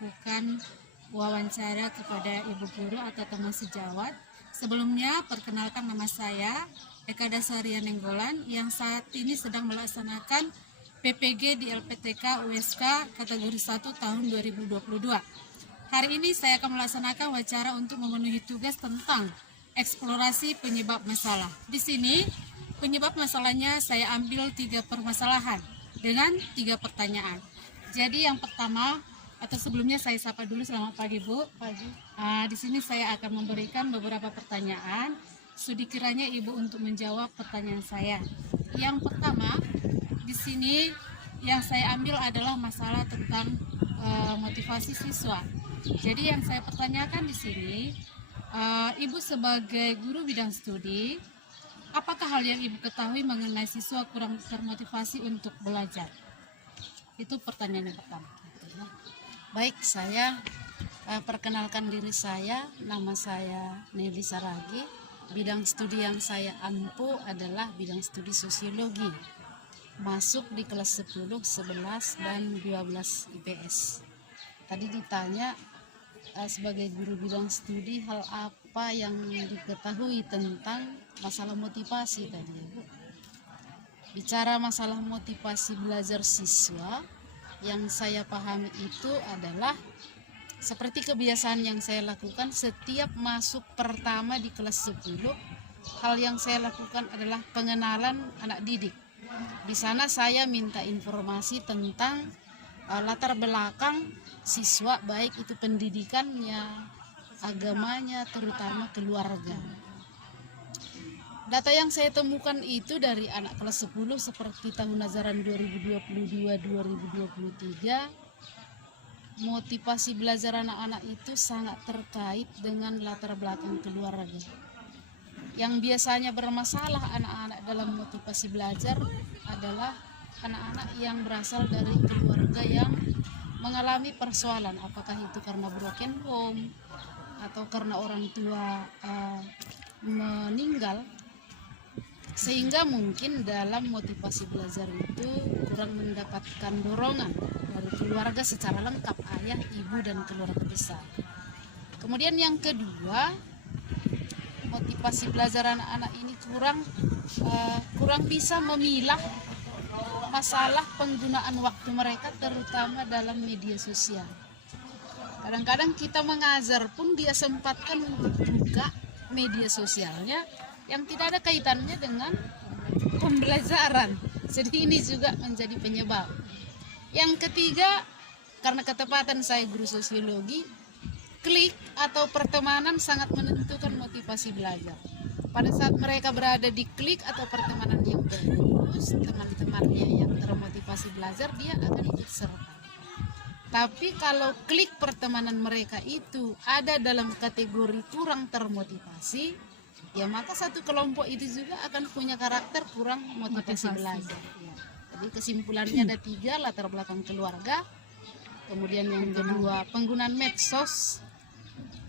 melakukan wawancara kepada ibu guru atau teman sejawat. Sebelumnya, perkenalkan nama saya Eka Dasaria Nenggolan yang saat ini sedang melaksanakan PPG di LPTK USK kategori 1 tahun 2022. Hari ini saya akan melaksanakan wawancara untuk memenuhi tugas tentang eksplorasi penyebab masalah. Di sini, penyebab masalahnya saya ambil 3 permasalahan dengan 3 pertanyaan. Jadi yang pertama, atau sebelumnya saya sapa dulu, selamat pagi Bu. Pagi. Di sini saya akan memberikan beberapa pertanyaan. Sudi kiranya Ibu untuk menjawab pertanyaan saya. Yang pertama, di sini yang saya ambil adalah masalah tentang motivasi siswa. Jadi yang saya pertanyakan di sini, Ibu sebagai guru bidang studi, apakah hal yang Ibu ketahui mengenai siswa kurang termotivasi untuk belajar? Itu pertanyaan yang pertama. Baik, saya perkenalkan diri saya, nama saya Nelly Saragi. Bidang studi yang saya ampu adalah bidang studi sosiologi. Masuk di kelas 10, 11, dan 12 IPS. Tadi ditanya sebagai guru bidang studi hal apa yang diketahui tentang masalah motivasi tadi, Bu. Bicara masalah motivasi belajar siswa, yang saya pahami itu adalah seperti kebiasaan yang saya lakukan setiap masuk pertama di kelas 10, hal yang saya lakukan adalah pengenalan anak didik. Di sana saya minta informasi tentang latar belakang siswa, baik itu pendidikannya, agamanya, terutama keluarga. Data yang saya temukan itu dari anak kelas 10 seperti tahun ajaran 2022-2023, motivasi belajar anak-anak itu sangat terkait dengan latar belakang keluarga. Yang biasanya bermasalah anak-anak dalam motivasi belajar adalah anak-anak yang berasal dari keluarga yang mengalami persoalan, apakah itu karena broken home atau karena orang tua meninggal, sehingga mungkin dalam motivasi belajar itu kurang mendapatkan dorongan dari keluarga secara lengkap, ayah, ibu, dan keluarga besar. Kemudian yang kedua, motivasi belajar anak-anak ini kurang bisa memilah masalah penggunaan waktu mereka, terutama dalam media sosial. Kadang-kadang kita mengajar pun dia sempatkan untuk buka media sosialnya yang tidak ada kaitannya dengan pembelajaran. Jadi ini juga menjadi penyebab. Yang ketiga, karena ketepatan saya guru sosiologi, klik atau pertemanan sangat menentukan motivasi belajar. Pada saat mereka berada di klik atau pertemanan yang bagus, teman-temannya yang termotivasi belajar, dia akan ikut serta. Tapi kalau klik pertemanan mereka itu ada dalam kategori kurang termotivasi, ya maka satu kelompok itu juga akan punya karakter kurang motivasi belajar. Ya. Jadi kesimpulannya ada 3, latar belakang keluarga, kemudian yang kedua penggunaan medsos,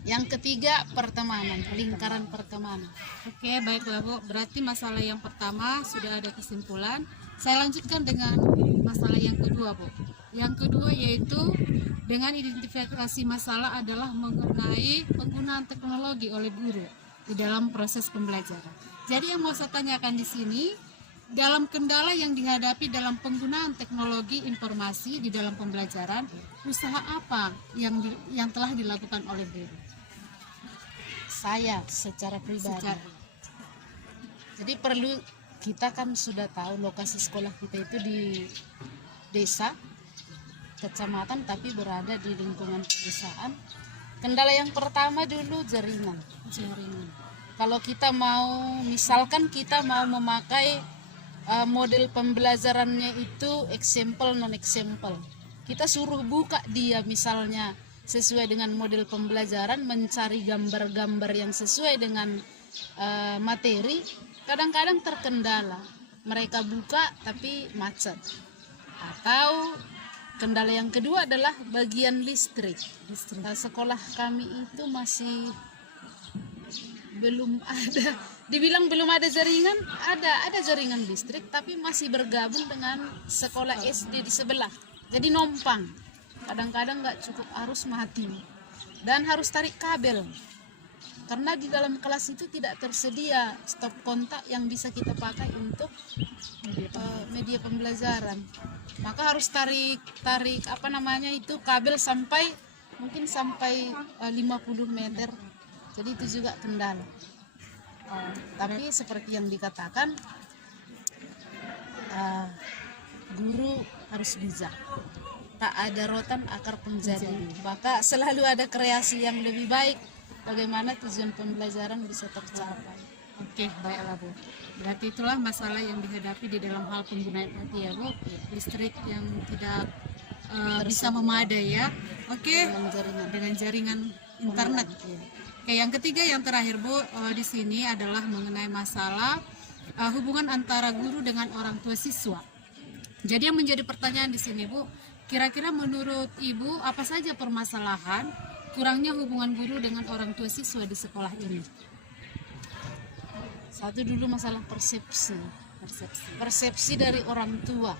yang ketiga pertemanan, lingkaran pertemanan. Oke, baiklah Bu. Berarti masalah yang pertama sudah ada kesimpulan. Saya lanjutkan dengan masalah yang kedua, Bu. Yang kedua yaitu dengan identifikasi masalah adalah mengenai penggunaan teknologi oleh guru di dalam proses pembelajaran. Jadi yang mau saya tanyakan di sini, dalam kendala yang dihadapi dalam penggunaan teknologi informasi di dalam pembelajaran, usaha apa yang telah dilakukan oleh guru? Saya secara pribadi. Jadi perlu, kita kan sudah tahu lokasi sekolah kita itu di desa, kecamatan, tapi berada di lingkungan pedesaan. Kendala yang pertama dulu jaringan. Kalau kita mau, misalkan kita mau memakai model pembelajarannya itu example non example, kita suruh buka dia misalnya sesuai dengan model pembelajaran, mencari gambar-gambar yang sesuai dengan materi, kadang-kadang terkendala. Mereka buka tapi macet. Atau kendala yang kedua adalah bagian listrik. Sekolah kami itu masih belum ada, dibilang belum ada jaringan, ada jaringan listrik, tapi masih bergabung dengan sekolah SD di sebelah. Jadi numpang. kadang-kadang nggak cukup arus mati dan harus tarik kabel. Karena di dalam kelas itu tidak tersedia stop kontak yang bisa kita pakai untuk media pembelajaran. Maka harus tarik apa namanya itu kabel sampai mungkin sampai 50 meter. Jadi itu juga kendala. Tapi seperti yang dikatakan, guru harus bijak. Tak ada rotan akar pun jadi. Maka selalu ada kreasi yang lebih baik. Bagaimana tujuan pembelajaran bisa tercapai. Oke, baiklah Bu. Berarti itulah masalah yang dihadapi di dalam hal penggunaan tadi ya Bu. Listrik yang tidak bisa memadai ya. Oke, dengan jaringan internet. Oke, yang ketiga yang terakhir Bu, di sini adalah mengenai masalah hubungan antara guru dengan orang tua siswa. Jadi yang menjadi pertanyaan di sini Bu, kira-kira menurut Ibu apa saja permasalahan kurangnya hubungan guru dengan orang tua siswa di sekolah ini? Satu dulu masalah persepsi dari orang tua.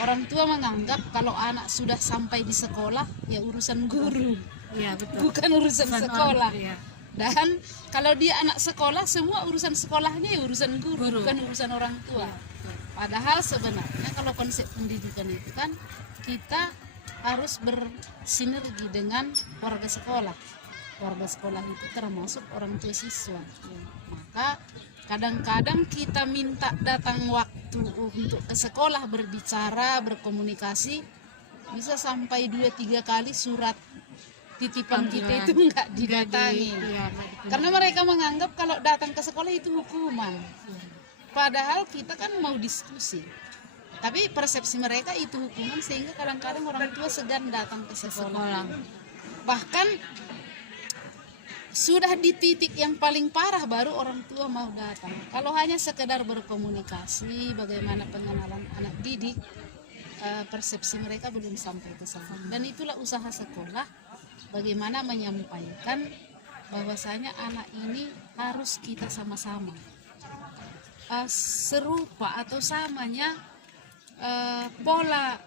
Orang tua menganggap kalau anak sudah sampai di sekolah ya urusan guru, Iya betul. bukan urusan sekolah. Ya. Dan kalau dia anak sekolah, semua urusan sekolahnya ya urusan guru, bukan urusan orang tua. Padahal sebenarnya kalau konsep pendidikan itu kan kita harus bersinergi dengan warga sekolah. Warga sekolah itu termasuk orang tua siswa. Maka kadang-kadang kita minta datang waktu untuk ke sekolah berbicara, berkomunikasi, bisa sampai 2-3 kali surat titipan kita itu enggak didatangi. Karena mereka menganggap kalau datang ke sekolah itu hukuman. Padahal kita kan mau diskusi. Tapi persepsi mereka itu hukuman sehingga kadang-kadang orang tua segan datang ke sekolah. Bahkan sudah di titik yang paling parah baru orang tua mau datang. Kalau hanya sekedar berkomunikasi, bagaimana pengenalan anak didik, persepsi mereka belum sampai ke sana. Dan itulah usaha sekolah, bagaimana menyampaikan bahwasanya anak ini harus kita sama-sama serupa atau samanya pola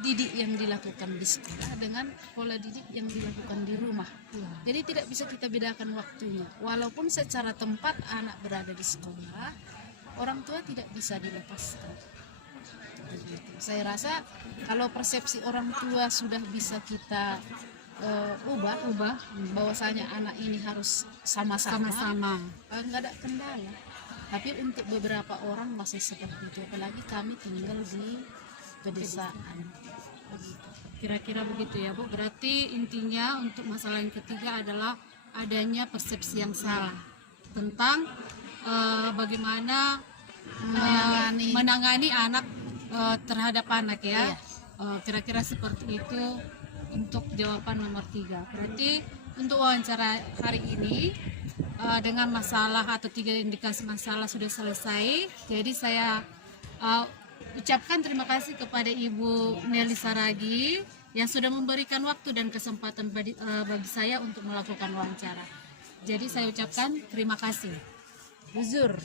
didik yang dilakukan di sekolah dengan pola didik yang dilakukan di rumah. Jadi tidak bisa kita bedakan waktunya. Walaupun secara tempat anak berada di sekolah, orang tua tidak bisa dilepaskan. Saya rasa kalau persepsi orang tua sudah bisa kita ubah bahwasanya anak ini harus sama-sama, nggak ada kendala. Tapi untuk beberapa orang masih seperti itu, apalagi kami tinggal di pedesaan. Kira-kira begitu ya Bu. Berarti intinya untuk masalah yang ketiga adalah adanya persepsi yang salah tentang bagaimana menangani anak terhadap anak ya. Kira-kira seperti itu untuk jawaban nomor 3. Berarti untuk wawancara hari ini dengan masalah atau 3 indikasi masalah sudah selesai. Jadi saya ucapkan terima kasih kepada Ibu Nelly Saragi yang sudah memberikan waktu dan kesempatan bagi saya untuk melakukan wawancara. Jadi saya ucapkan terima kasih. Jujur.